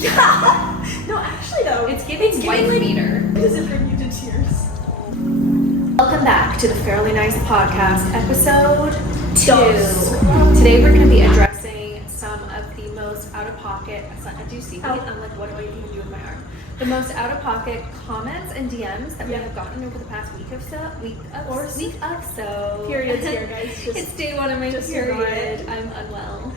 Yeah. No, actually though, it's giving wife beater. Does it bring you to tears? Welcome back to the Fairly Nice Podcast, episode 2. Today we're going to be addressing some of the most out-of-pocket, do you see me? I'm like, what do I even do with my arm? The most out-of-pocket comments and DMs that we have gotten over the past week of so. Periods here, guys. It's day 1 of my period. I'm unwell.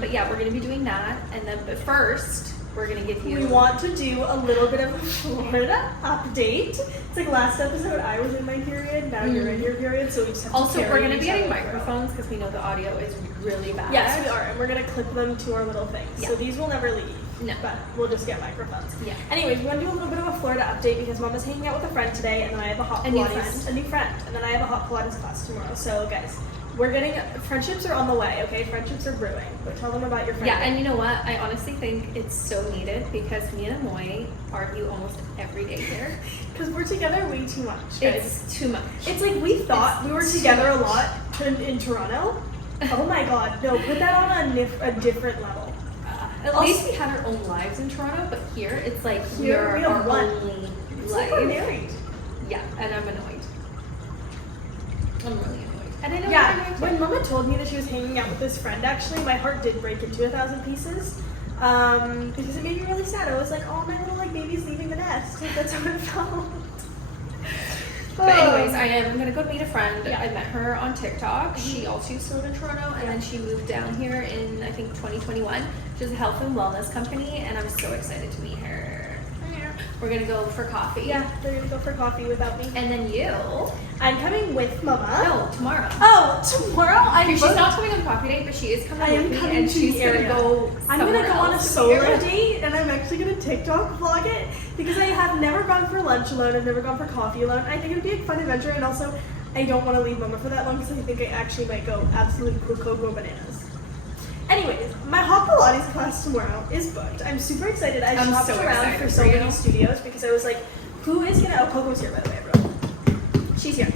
But yeah, we're going to be doing that. And then, but first, we're going to give you... We want to do a little bit of a Florida update. It's like last episode I was in my period, now you're in your period, so we just have to also, we're going to be getting microphones because we know the audio is really bad. Yes, we are, and we're going to clip them to our little things. Yeah. So these will never leave. No. But we'll just get microphones. Yeah. Anyways, we're going to do a little bit of a Florida update because Mama's hanging out with a friend today, and then I have a new friend, and then I have a hot Pilates class tomorrow. So, guys, friendships are on the way, okay? Friendships are brewing. But tell them about your friend. Yeah, and you know what? I honestly think it's so needed because me and Amoi argue almost every day here. Because we're together way too much, guys. It's too much. It's like we thought we were together a lot in Toronto. Oh my god, no, put that on a different level. At least we had our own lives in Toronto, but here it's like here we have our only it's life. Like we're married. Yeah, and I'm annoyed. I'm really annoyed. And I know when Mama told me that she was hanging out with this friend, actually, my heart did break into 1,000 pieces. Because it made me really sad. I was like, oh, my little baby's leaving the nest. Like, that's how it felt. But anyways, I am going to go meet a friend. Yeah. I met her on TikTok. She also used to live in Toronto, and then she moved down here in, I think, 2021. She has a health and wellness company, and I'm so excited to meet her. We're going to go for coffee. Yeah, they're going to go for coffee without me. And then you? I'm coming with Mama. No, tomorrow. Oh, tomorrow? She's not coming on coffee date, but she is coming with me, and she's going to go I'm going to go on a solo date, and I'm actually going to TikTok vlog it, because I have never gone for lunch alone. I've never gone for coffee alone. I think it would be a fun adventure, and also, I don't want to leave Mama for that long, because I think I actually might go absolutely cuckoo bananas. Anyways, my hot Pilates class tomorrow is booked. I'm super excited. I shopped around for so many studios because I was like, who is gonna... Oh, Coco's here, by the way, everyone. She's here.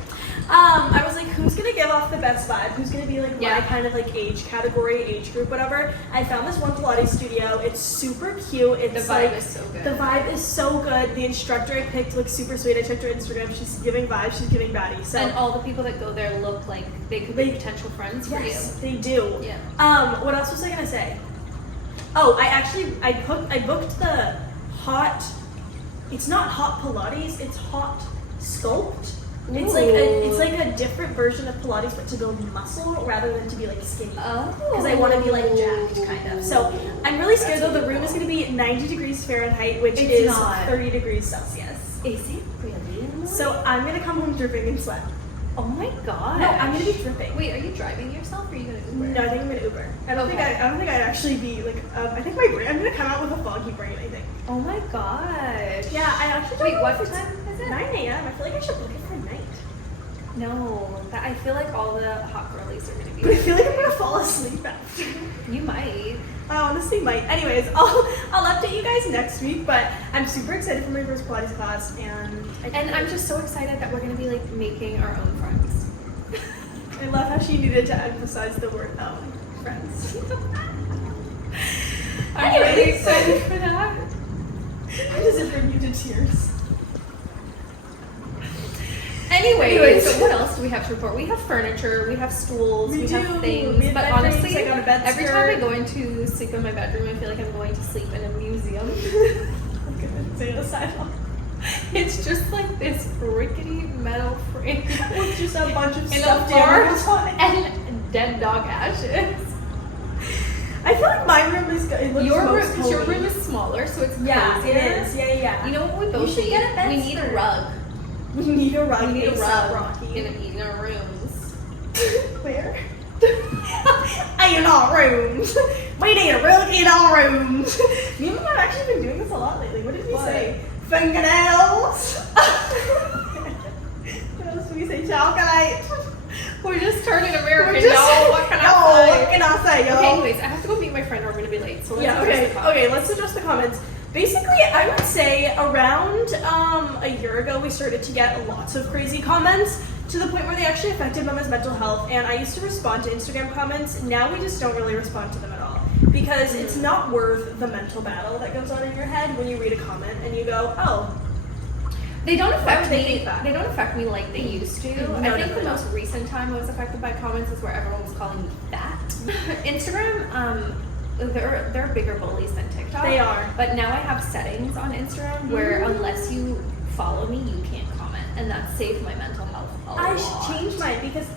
I was like, who's gonna give off the best vibe? Who's gonna be like my kind of like age category, age group, whatever. I found this one Pilates studio. It's super cute. It's the vibe is so good. The vibe is so good. The instructor I picked looks super sweet. I checked her Instagram. She's giving vibes. She's giving baddie. So and all the people that go there look like they could be potential friends for you. Yes, they do. Yeah. What else was I gonna say? Oh, I booked the hot. It's not hot Pilates. It's hot sculpt. It's like a different version of Pilates, but to build muscle rather than to be like skinny. Oh. Because I want to be like jacked, kind of. So I'm really scared though. The room is going to be 90 degrees Fahrenheit, which is 30 degrees Celsius. Is it really? So I'm going to come home dripping in sweat. Oh my god. No, I'm going to be dripping. Wait, are you driving yourself or are you going to Uber? No, I think I'm going to Uber. I don't think I'd actually be like. I think I'm going to come out with a foggy brain. I think. Oh my gosh. Yeah, I actually. Wait, what time is it? 9 a.m. I feel like I should book it for night. No, I feel like all the hot girlies are going to be. But I feel like I'm going to fall asleep after. You might. I honestly might. Anyways, I'll update you guys next week, but I'm super excited for my first Pilates class, and I'm just so excited that we're going to be like making our own friends. I love how she needed to emphasize the word friends. I'm really excited for that. How does it bring you to tears? Anyways, so what else do we have to report? We have furniture, we have stools, we have things. But honestly, every time I go into sleep in my bedroom, I feel like I'm going to sleep in a museum. It's just like this rickety metal frame with just a bunch of in stuffed animals on it and dead dog ashes. I feel like my room is good. Your room is smaller, so it's cozier. Yeah, it is. Yeah. You know what we both need? We need a rug. We need a rug. We need a rug Rocky. in our rooms. Where? In our rooms. We need a rug in our rooms. Me and Mom have actually been doing this a lot lately. What did we say? Fingernails. What else did we say? Chocolate. We're just turning American, y'all. What can I say, y'all? Okay, anyways, I have to go meet my friend or I'm going to be late. So let's address the comments. Basically, I would say around a year ago, we started to get lots of crazy comments to the point where they actually affected Mama's mental health. And I used to respond to Instagram comments. Now we just don't really respond to them at all. because it's not worth the mental battle that goes on in your head when you read a comment and you go, oh. They don't affect they me. think that? They don't affect me like they used to. No, I think no, the no. most recent time I was affected by comments is where everyone was calling me fat. Instagram, they're bigger bullies than TikTok. They are. But now I have settings on Instagram where unless you follow me, you can't comment, and that saved my mental health a lot. I should change mine because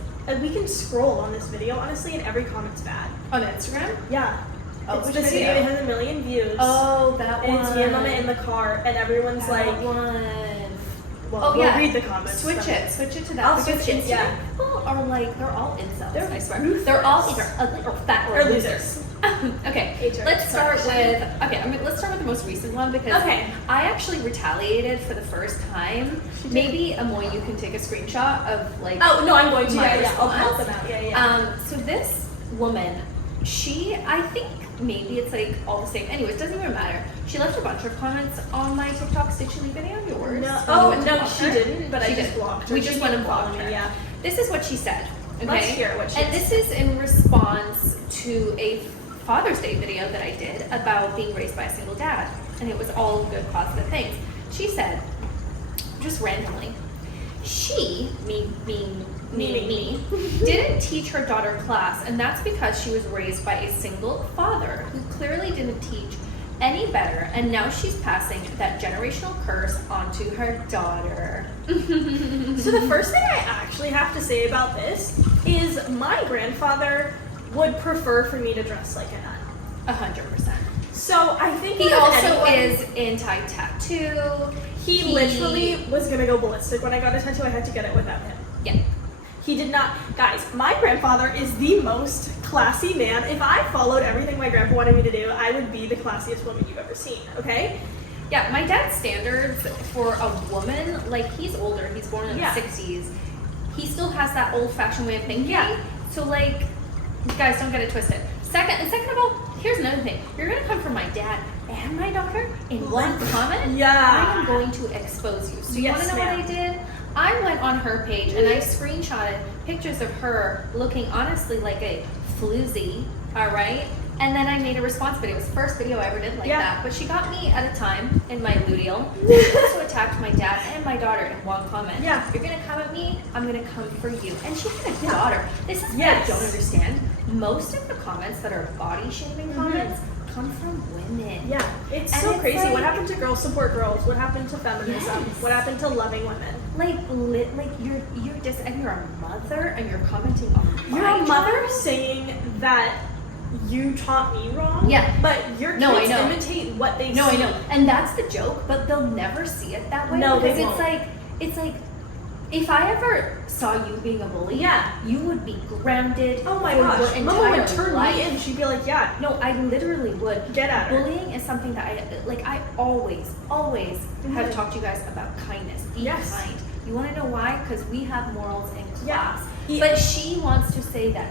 we can scroll on this video, honestly, and every comment's bad. On Instagram? Yeah. Oh, It's which this video? It has 1 million views. Oh, that and one. it's me and Mama in the car, and everyone's That like, one. well, we'll read the comments. Switch it to that. I'll because switch it, Instagram yeah. people are like, they're all incels, They're I swear. ruthless. They're all either ugly or fat or Or losers. losers. Okay, HR. let's start Sorry. with, let's start with the most recent one because Okay. I actually retaliated for the first time. Maybe, Amoi, you can take a screenshot of like. Oh, no, I'm going to. my Yeah, I'll help response. them out. Yeah. So this woman, I think maybe it's like all the same. Anyways, doesn't even matter. She left a bunch of comments on my TikToks. Did she leave any on yours? No. When you Oh, went to no, block she her? didn't, but She I just did. blocked her. We She just went and didn't follow blocked me, her. yeah. This is what she said. Okay? Let's hear what she And this is in response to a Father's Day video that I did about being raised by a single dad. And it was all good, positive things. She said, just randomly, she, me, didn't teach her daughter class, and that's because she was raised by a single father who clearly didn't teach any better, and now she's passing that generational curse onto her daughter. So the first thing I actually have to say about this is my grandfather would prefer for me to dress like a nun. 100%. So I think He if also anyone- is anti-tattoo. He literally was gonna go ballistic when I got a tattoo. I had to get it without him. Yeah. He did not. Guys, my grandfather is the most classy man. If I followed everything my grandpa wanted me to do, I would be the classiest woman you've ever seen, okay? Yeah, my dad's standards for a woman, like he's older, he's born in Yeah. the 60s. He still has that old-fashioned way of thinking. Yeah. So like, guys, don't get it twisted. Second of all, here's another thing. You're gonna come from my dad and my daughter in one comment. Yeah. I am going to expose you. So you Yes, wanna know ma'am. what I did? I went on her page and I screenshotted pictures of her looking honestly like a floozy, all right? And then I made a response video. It was the first video I ever did like Yeah. that. But she got me at a time in my luteal. She also attacked my dad and my daughter in one comment. Yeah. You're gonna come at me, I'm gonna come for you. And she had a daughter. This is what Yes. I don't understand. Most of the comments that are body shaming comments come from women. Yeah, it's And so it's crazy. like- What happened to girls support girls? What happened to feminism? Yes. What happened to loving women? Like you're just, and you're a mother and you're commenting on You're my a mother child? saying that you taught me wrong. Yeah. But your kids No, I know. imitate what they No, see. I know, and that's the joke, but they'll never see it that way. No, they because won't. it's like, if I ever saw you being a bully, Yeah. you would be grounded. Oh my for gosh. your Mama would entire turn life. me in. She'd be like, yeah, No, I literally would. get at her. Bullying is something that I always have talked to you guys about kindness. Be Yes. kind. You want to know why? Because we have morals and Yeah. class. Yeah. But she wants to say that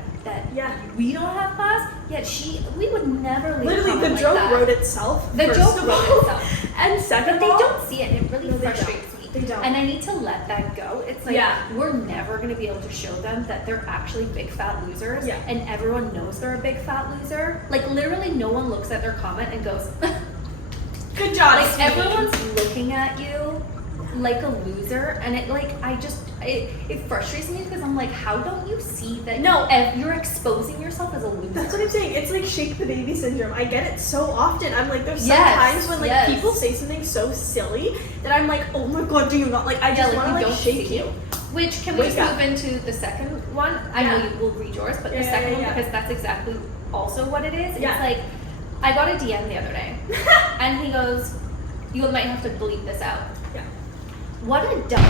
Yeah. we don't have class. Yet we would never leave. Literally, a the comment like joke that. wrote itself. The first joke of wrote all. itself. And second But of they all, don't see it, and it really No, they don't. frustrates me. They don't. And I need to let that go. It's like Yeah. we're never going to be able to show them that they're actually big fat losers. Yeah. And everyone knows they're a big fat loser. Like literally, no one looks at their comment and goes, good job, like sweetie. everyone's looking at you like a loser, and it frustrates me because I'm like, how don't you see that? No. You're exposing yourself as a loser. That's what I'm saying. It's like shake the baby syndrome. I get it so often. I'm like, there's some Yes, times when like yes. people say something so silly that I'm like, oh my god, do you not like? I Yeah, just like want to you like don't shake see. you. Which, can we Wake just up. move into the second one? I know Yeah. you will read yours, but the Yeah, second yeah, one, yeah. because that's exactly also what it is. Yeah. It's like, I got a DM the other day, and he goes, you might have to bleep this out. Yeah. What a dumb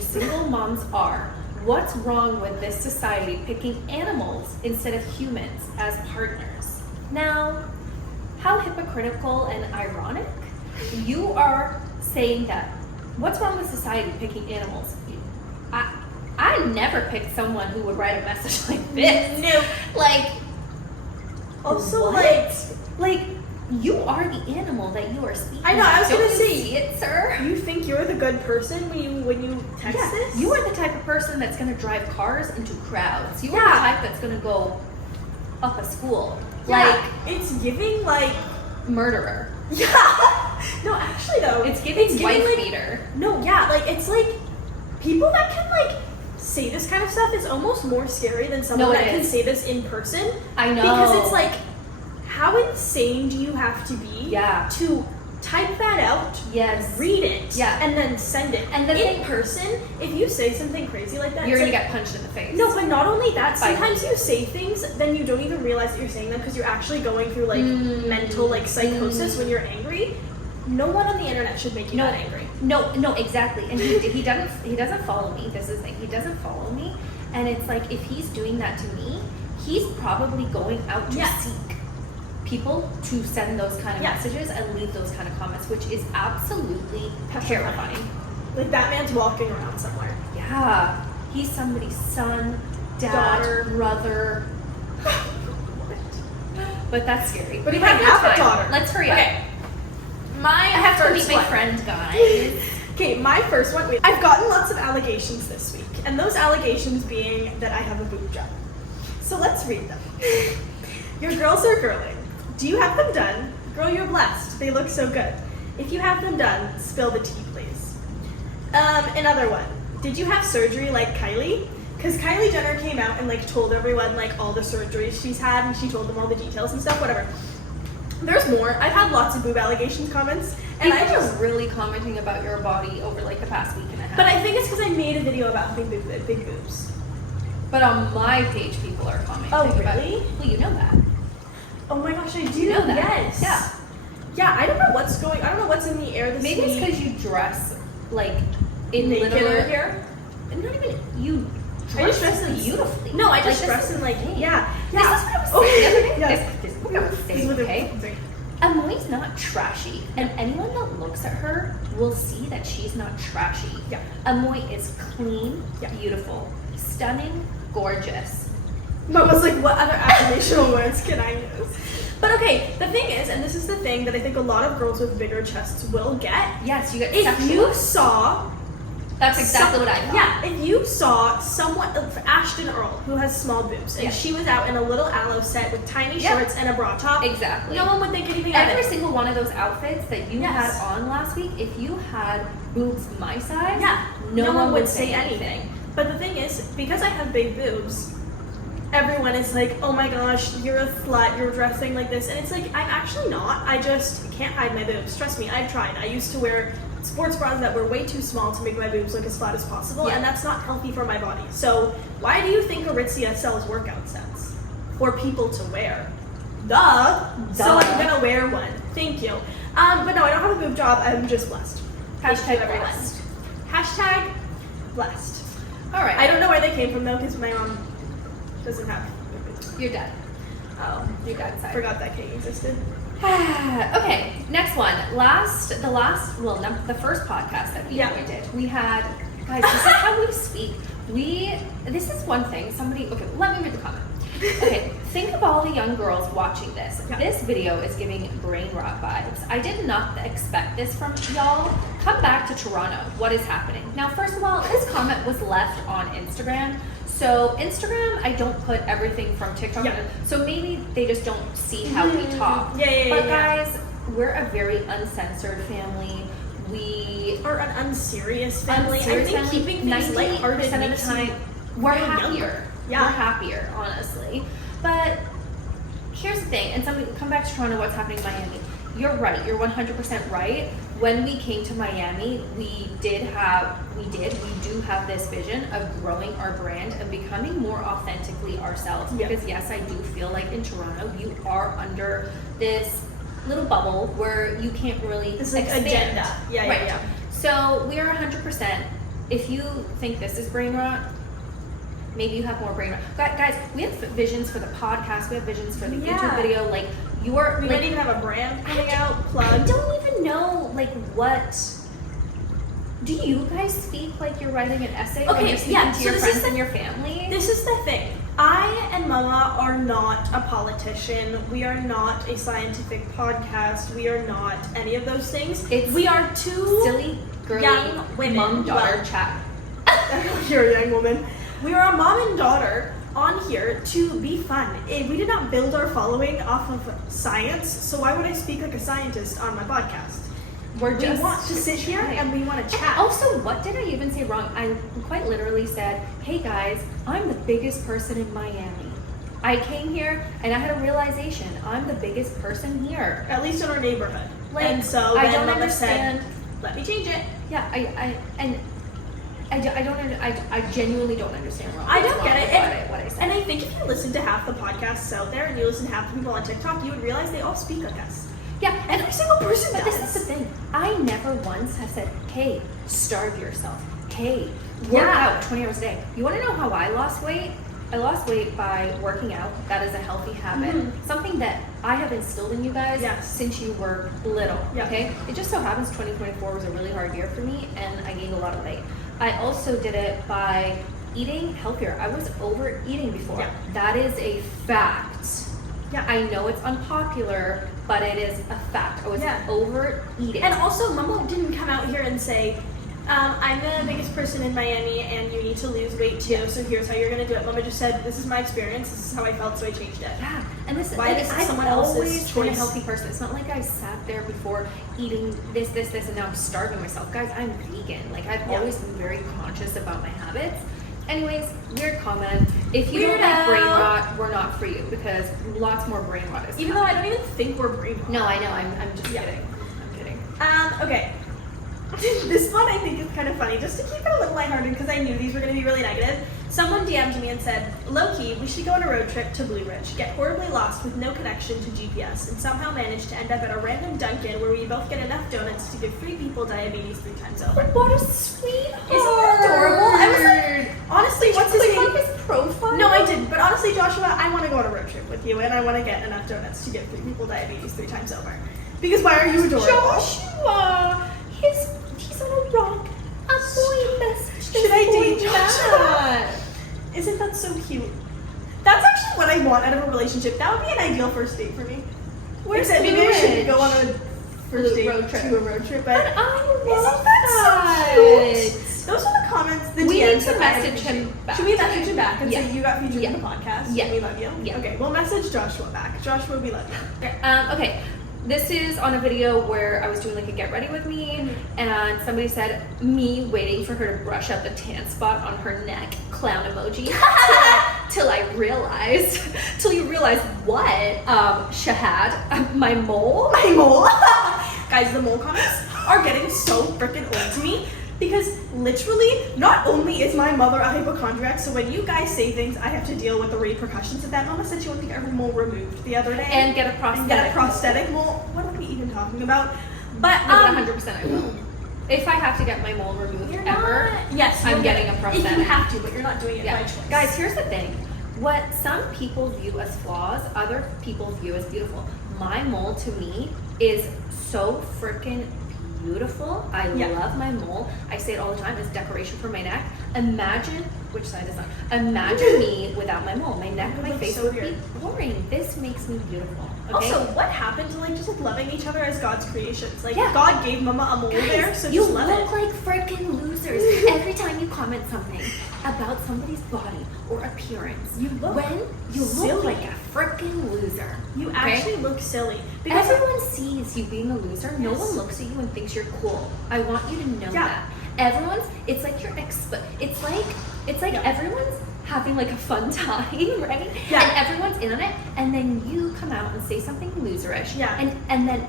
single moms are. What's wrong with this society picking animals instead of humans as partners? Now, how hypocritical and ironic. You are saying that. What's wrong with society picking animals? I never picked someone who would write a message like this. No. Like, Also, what? Like, you are the animal that you are speaking. I know, I was Don't gonna you say- see it, sir. you think you're the good person when you text Yeah, this? you are the type of person that's going to drive cars into crowds. You are Yeah. the type that's going to go up a school. Like, it's giving like murderer. Yeah. No, actually though, It's giving wife like, beater. No, yeah, like it's like people that can like say this kind of stuff is almost more scary than someone that can say this in person. I know. Because it's like, how insane do you have to be to type that out, read it, and then send it. And then in person, if you say something crazy like that, you're gonna get punched in the face. No, but not only that, sometimes you say things, then you don't even realize that you're saying them because you're actually going through like mental like psychosis when you're angry. No one on the internet should make you that angry. No, exactly. And he doesn't follow me. This is the thing. He doesn't follow me. And it's like, if he's doing that to me, he's probably going out to seek people to send those kind of messages and leave those kind of comments, which is absolutely terrifying. Like, that man's walking around somewhere. Yeah. He's somebody's son, dad, daughter, brother. But that's scary. But he might have a daughter. Let's hurry up. I have to meet my friend, guys. Okay, my first one. I've gotten lots of allegations this week, and those allegations being that I have a boob job. So let's read them. Your girls are girling. Do you have them done? Girl, you're blessed. They look so good. If you have them done, spill the tea, please. Another one. Did you have surgery like Kylie? Because Kylie Jenner came out and like told everyone like all the surgeries she's had, and she told them all the details and stuff. Whatever. There's more. I've had lots of boob allegations comments, and I was really commenting about your body over like the past week and a half. But I think it's because I made a video about having big boobs. But on my page, people are commenting. Oh, really? Well, you know that. Oh my gosh, I do. You know that. Yes. Yeah. Yeah, I don't know what's going. I don't know what's in the air this week. Maybe it's because you dress like in naked literal here. Not even you. I just dress in beautifully. No, I just dress in like yeah. This is what I was saying the other day. Yeah. This is what I was saying. Okay. Amoi's not trashy, and anyone that looks at her will see that she's not trashy. Yeah. Amoi is clean, beautiful, stunning, gorgeous. Mama's like, what other affirmational words can I use? But okay, the thing is, and this is the thing that I think a lot of girls with bigger chests will get. Yes, you get if you saw. That's exactly what I thought. Yeah, if you saw someone, Ashton Earl, who has small boobs, and she was out in a little aloe set with tiny shorts and a bra top. Exactly. No one would think anything of it. Every single one of those outfits that you had on last week, if you had boobs my size, no one would say anything. But the thing is, because I have big boobs, everyone is like, oh my gosh, you're a slut, you're dressing like this. And it's like, I'm actually not. I just can't hide my boobs. Trust me, I've tried. I used to wear sports bras that were way too small to make my boobs look as flat as possible, and that's not healthy for my body. So why do you think Aritzia sells workout sets for people to wear? Duh. So I'm gonna wear one. Thank you. But no, I don't have a boob job. I'm just blessed. Hashtag blessed. Hashtag blessed. All right. I don't know where they came from though, because my mom doesn't have boobs. Your dad. Oh, your dad's side. Forgot that king existed. Okay, next one. The first podcast that we did, we had, guys, this is how we speak. This is one thing, okay, let me read the comment. Okay, think of all the young girls watching this. This video is giving brain rot vibes. I did not expect this from y'all. Come back to Toronto. What is happening? Now, first of all, this comment was left on Instagram. So Instagram, I don't put everything from TikTok. So maybe they just don't see how we talk. But guys, we're a very uncensored family. We are an unserious family. I think keeping things lighthearted of the time, we're happier. We're happier, honestly. But here's the thing, and somebody come back to Toronto, what's happening in Miami? You're right. You're 100% right. When we came to Miami, we do have this vision of growing our brand and becoming more authentically ourselves. Because yes, I do feel like in Toronto, you are under this little bubble where you can't really expand. Agenda. Yeah. So we are 100%. If you think this is brain rot, maybe you have more brain rot. Guys, we have visions for the podcast. We have visions for the YouTube video. Like, we might even have a brand coming out. I don't even know, like, what. Do you guys speak like you're writing an essay when you're speaking to your friends and your family? This is the thing. I and Mama are not a politician. We are not a scientific podcast. We are not any of those things. We are two silly, girly, young women. Mom-daughter chat. You're a young woman. We are a mom and daughter on here to be fun. We did not build our following off of science, so why would I speak like a scientist on my podcast? We want to sit here and we want to chat. And also, what did I even say wrong? I quite literally said, hey guys, I'm the biggest person in Miami. I came here and I had a realization. I'm the biggest person here. At least in our neighborhood. Like, and so I then don't Mama understand. said, let me change it. Yeah, I genuinely don't understand wrong. I don't get it. What I said. And I think if you listen to half the podcasts out there and you listen to half the people on TikTok, you would realize they all speak like us. Yeah, and Every single person but does. this is the thing. I never once have said, hey, starve yourself. Hey, work Yeah. out 20 hours a day. You want to know how I lost weight? I lost weight by working out. That is a healthy habit. Mhm. Something that I have instilled in you guys Yes. since you were little. Yeah. Okay? It just so happens 2024 was a really hard year for me and I gained a lot of weight. I also did it by eating healthier. I was overeating before. Yeah. That is a fact. Yeah. I know it's unpopular, but it is a fact. I was overeating. And also, Mama didn't come out here and say, I'm the biggest person in Miami and you need to lose weight too, so here's how you're going to do it. Mama just said, this is my experience, this is how I felt, so I changed it. Yeah, and this Why like, this is I've someone else's always been a choice. healthy person. It's not like I sat there before eating this, and now I'm starving myself. Guys, I'm vegan. Like, I've Yeah. always been very conscious about my habits. Anyways, weird comment. If you don't Weirdo. like brain rot, we're not for you because lots more brain rot is Even though I coming. don't even think we're brain rot. No, I know. I'm just Yeah. kidding. I'm kidding. Okay. This one I think is kind of funny, just to keep it a little lighthearted because I knew these were going to be really negative. Someone DM'd me and said, low-key, we should go on a road trip to Blue Ridge, get horribly lost with no connection to GPS, and somehow manage to end up at a random Dunkin' where we both get enough donuts to give 3 people diabetes 3 times over. What a sweetheart. Isn't that adorable? I was like, honestly, what's his Click name? on his profile? No, I didn't. But honestly, Joshua, I want to go on a road trip with you, and I want to get enough donuts to give 3 people diabetes 3 times over. Because why are you adorable? Joshua! He's on a rock. Amoi message. Should I date Joshua? That. Isn't that so cute? That's actually what I want out of a relationship. That would be an ideal first date for me. Except maybe I should go on a first date road trip. to a road trip. But I love isn't that so cute? Those are the comments. The We DMs need to that I message him appreciate. back. Should we message him back and Yeah. say you got featured Yeah. in the podcast? Yeah. And we love you. Yeah. Okay, we'll message Joshua back. Joshua, we love you. Okay. This is on a video where I was doing like a get ready with me, and somebody said me waiting for her to brush out the tan spot on her neck, clown emoji, till you realize what, Shahad, my mole? My mole. Guys, the mole comments are getting so freaking old to me because literally, not only is my mother a hypochondriac, so when you guys say things, I have to deal with the repercussions of that. Mama said she wanted to get her mole removed the other day. And get a prosthetic. And get a prosthetic mole. What are we even talking about? But, No, but 100% I will. If I have to get my mole removed you're ever, not. Yes, I'm you'll getting get a it. prosthetic. If you have to, but you're not doing it by choice. Guys, here's the thing. What some people view as flaws, other people view as beautiful. My mole to me is so freaking beautiful. I love my mole. I say it all the time. It's decoration for my neck. Imagine, which side is not? Imagine me without my mole. My neck and my looks face so would weird. be boring. This makes me beautiful. Okay? Also, what happened to like just like loving each other as God's creations? Like Yeah. God gave Mama a mole there, so you just love look it. like freaking losers every time you comment something about somebody's body or appearance. You look when you silly. look like a freaking loser. You okay? actually look silly because Everyone sees you being a loser. No Yes. one looks at you and thinks you're cool. I want you to know Yeah. that. Everyone's. It's like you're. It's like Yeah. everyone's having like a fun time, right? Yeah. And everyone's in on it, and then you come out and say something loserish. Yeah. And then.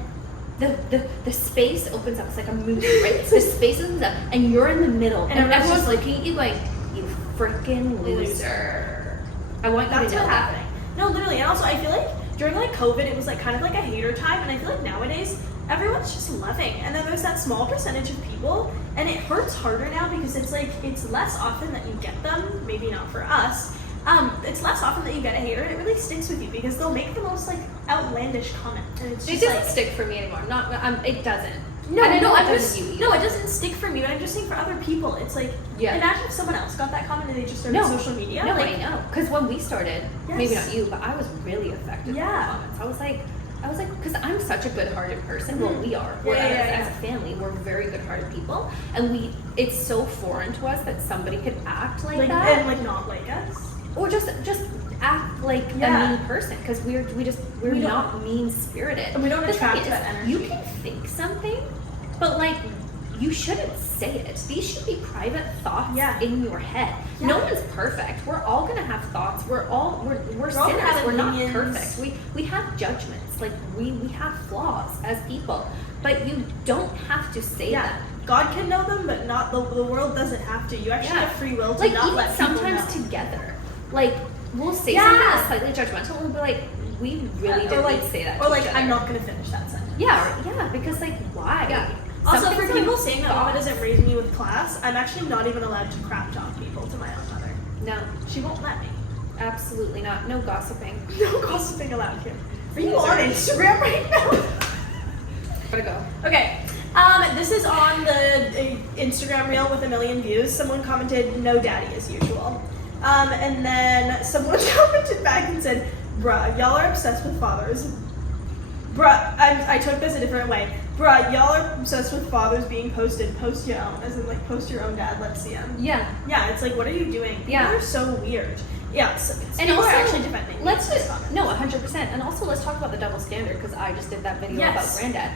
The space opens up. It's like a movie, right? The space opens up, and you're in the middle, And and everyone's everyone's just looking at you going, "You freaking loser." I want you that's to know what's that. happening. No, literally, and also I feel like during like COVID, it was like kind of like a hater time, and I feel like nowadays everyone's just loving, and then there's that small percentage of people, and it hurts harder now because it's like it's less often that you get them. Maybe not for us. It's less often that you get a hater, and it really sticks with you because they'll make the most like outlandish comment, and it's It just doesn't like stick for me anymore. It doesn't. no, And I know no, it I'm doesn't just you either. no, it doesn't stick for me. But I'm just saying for other people, it's like Yeah. imagine if someone else got that comment and they just started social media. No, like, I know. Because when we started, Yes. maybe not you, but I was really affected by Yeah. the comments. I was like, because I'm such a good-hearted person. Well, we are. Yeah, We're, yeah, as a family, we're very good-hearted people, and it's so foreign to us that somebody could act like that. and like not like us. or just act like a mean person because we're not mean spirited. And we don't attract that energy. You can think something, but like you shouldn't say it. These should be private thoughts in your head. Yeah. No one's perfect. We're all gonna have thoughts. We're sinners. We're not perfect. We have judgments. Like we have flaws as people. But you don't have to say that. God can know them, but not the world doesn't have to. You actually have free will to like not even let people sometimes know. together. Like we'll say something that's slightly judgmental and we'll be like, we really didn't say that. Or like, I'm not gonna finish that sentence. Yeah, because like why? Yeah. Also, for people saying that Mama doesn't raise me with class, I'm actually not even allowed to crap talk people to my own mother. No. She won't let me. Absolutely not. No gossiping. No gossiping allowed here. Are you on Instagram right now? Gotta go. Okay. This is on the Instagram reel with 1 million views. Someone commented, no daddy as usual. And then someone commented back and said, bruh, y'all are obsessed with fathers. Bruh, I took this a different way. Bruh, y'all are obsessed with fathers being posted. Post your own. As in, like, post your own dad. Let's see him. Yeah. Yeah, it's like, what are you doing? People are so weird. Yeah, so and people also, are actually defending. Let's just, 100%. And also, let's talk about the double standard, because I just did that video about granddad.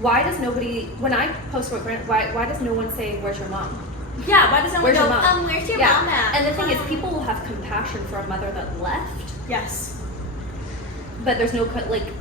Why does nobody, when I post about granddad, why does no one say, where's your mom? Yeah, why does no one go, where's your mom at? And the thing is, people will have compassion for a mother that left. Yes. But there's no compassion.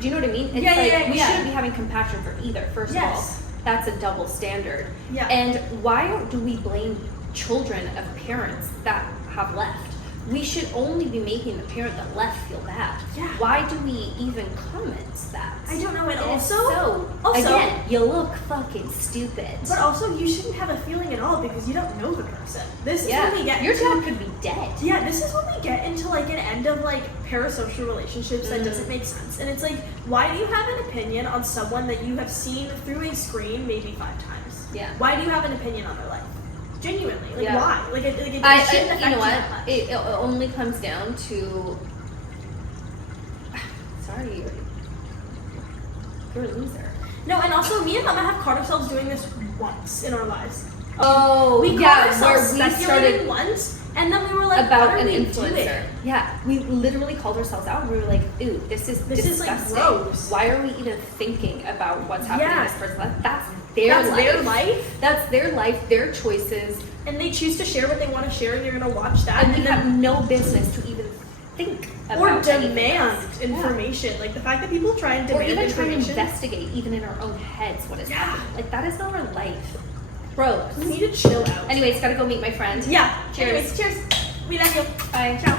Do you know what I mean? It's we shouldn't be having compassion for either, first of all. That's a double standard. Yeah. And why do we blame children of parents that have left? We should only be making the parent that left feel bad. Yeah. Why do we even comment that? I don't know. And also, again, you look fucking stupid. But also, you shouldn't have a feeling at all because you don't know the person. This is when we get your dad could be dead. Yeah, this is when we get into like an end of like parasocial relationships that doesn't make sense. And it's like, why do you have an opinion on someone that you have seen through a screen maybe 5 times? Yeah. Why do you have an opinion on their life? Genuinely, like why? Like it shouldn't affect you know what? that much. It only comes down to. Sorry, you're a loser. No, and also me and Mama have caught ourselves doing this once in our lives. Oh, we caught ourselves where we speculating once, and then we were like, about what are an we influencer. doing? Yeah, we literally called ourselves out. And we were like, "Ooh, this is disgusting. Like gross. Why are we even thinking about what's happening in this person's life? That's their life. That's their life, their choices, and they choose to share what they want to share, and you're gonna watch that, and we have no business to even think about or demand information. Yeah. Like the fact that people try and demand or even try information, to investigate, even in our own heads, what is happening. Like that is not our life, bro. We need to chill out. Anyways, gotta go meet my friend. Yeah. Cheers. Anyways, cheers. We love you. Bye. Ciao.